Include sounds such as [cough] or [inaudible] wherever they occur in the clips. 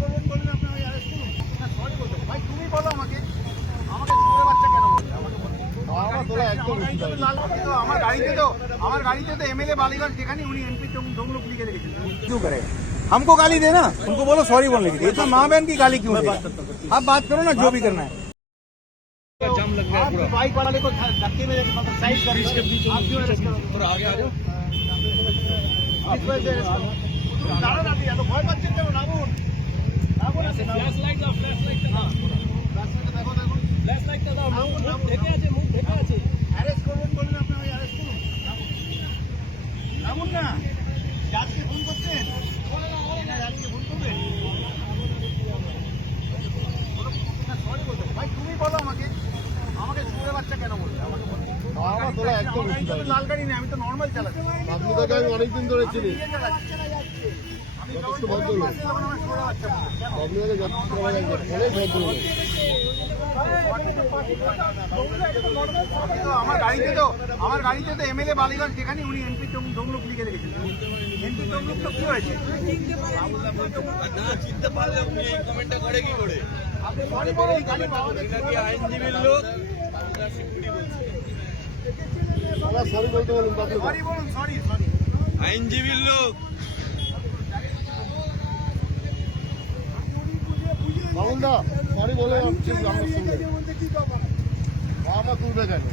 করবেন বললে আপনি আমাকে অ্যারেস্ট করুন না সরি বলতে হবে। ভাই তুমি বলো আমাকে আমাকে চোরের বাচ্চা কেন বলছে আমাকে বলো। আমার তোলা একদম আমার গাড়িতে তো লাল বাতি তো, আমার গাড়িতে তো আমার গাড়িতে তো एमएलए बालीगंज যেখানে उन्हीं एमपी दोनों लिखे রেখেছেন क्यों करे हमको गाली देना उनको बोलो सॉरी बोलने के लिए इतना माँ बहन की गाली क्यों दे आप बात करो ना जो भी करना है जाम लग गया आप पूरा बाइक वाले को धक्के में मतलब साइड कर बीच के बीच में आप क्यों arrest करो? थोड़ा आगे आ जाओ किस वजह से arrest करो? দাঁড়ান আপনি, এত ভয় পাচ্ছেন কেন? নামুন। নামুন আমি তো নর্মাল চালাচ্ছি। আপনি তাকে আমি অনেকদিন ধরে চিনি। যথেষ্ট ভদ্রলোক। বাসে আমার যথেষ্ট অনেক ভদ্রলোক গাড়িতে তো আমার গাড়িতে তো এমএলএ বালিগঞ্জ যেখানে উনি এমপি তমলুক লিখে রেখেছেন। এমপি তমলুক তো কি হয়েছে? বলুন গাড়ি পাওয়া যাচ্ছে আমরা সরি বলতে বলুন বাপরে বাপ। সরি বলুন সরি সরি। আইনজীবীর লোক। মামুন দা সরি বলে আমার তুলবে কেন?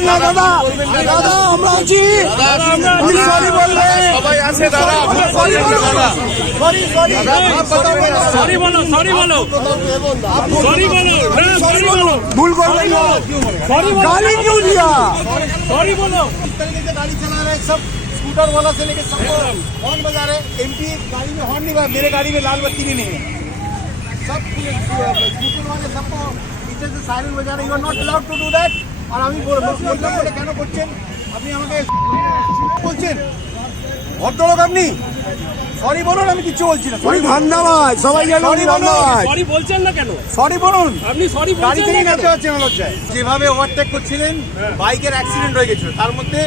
ভুল করবেন না দাদা দাদা আমরা আছি ভুল সরি বললে সবাই আছে দাদা ভুল সরি করবেন না দাদা সরি সরি সরি বলো সরি বলো সরি বলো হ্যাঁ সরি বলো ভুল করবেন না সরি বলো गाली क्यों दिया सॉरी बोलो इस तरीके से गाड़ी चला रहे हैं सब स्कूटर वाला से लेके सबको हॉर्न बजा रहे एमपी गाड़ी में हॉर्न नहीं बजा मेरे गाड़ी में लाल बत्ती भी नहीं है सब स्कूटर वाले सबको पीछे से साइरन बजा रहे you are not allowed to do that আর আমি বলে কেন করছেন? আপনি আমাকে বলছেন। ভদ্রলোক আপনি? সরি বলুন আমি কিচ্ছু বলছি না। সরি ধান্দাবাজ সবাই জানো Sorry ধান্দাবাজ সরি বলছেন না কেন? সরি বলুন। আপনি সরি গাড়ি বলছেন থেকে না নামতে পারছেন না লজ্জায়। যেভাবে ওভারটেক করছিলেন বাইকের অ্যাক্সিডেন্ট হয়ে গেছিল। তার মধ্যে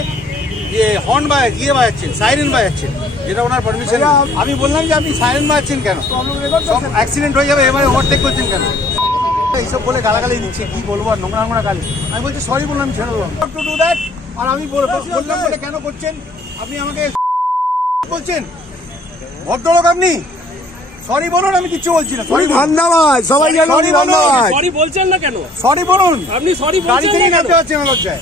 যে হর্ন বাজ ইয়ে বাজাচ্ছেন সাইরেন বাজাচ্ছেন যেটা ওনার পারমিশন আমি বললাম যে আপনি সাইরেন বাজাচ্ছেন কেন? সব অ্যাক্সিডেন্ট হয়ে যাবে এবারে ওভারটেক করছেন কেন? এইসব বলে গালাগালি দিচ্ছে কি বলব আর নোংরা নোংরা গালি। আমি বলছি সরি বললাম ছেড়ে দেবো টু ডু দ্যাট আর আমি বল- বললাম বলে কেন করছেন? আপনি আমাকে [laughs] বলছেন। ভদ্রলোক আপনি? সরি বলুন আমি কিচ্ছু বলছি না। সরি ধন্যবাদ সবাই জানো Sorry সরি বলছেন না কেন? সরি বলুন। আপনি সরি গাড়ি বলছেন থেকে না নামতে পারছেন না লজ্জায়।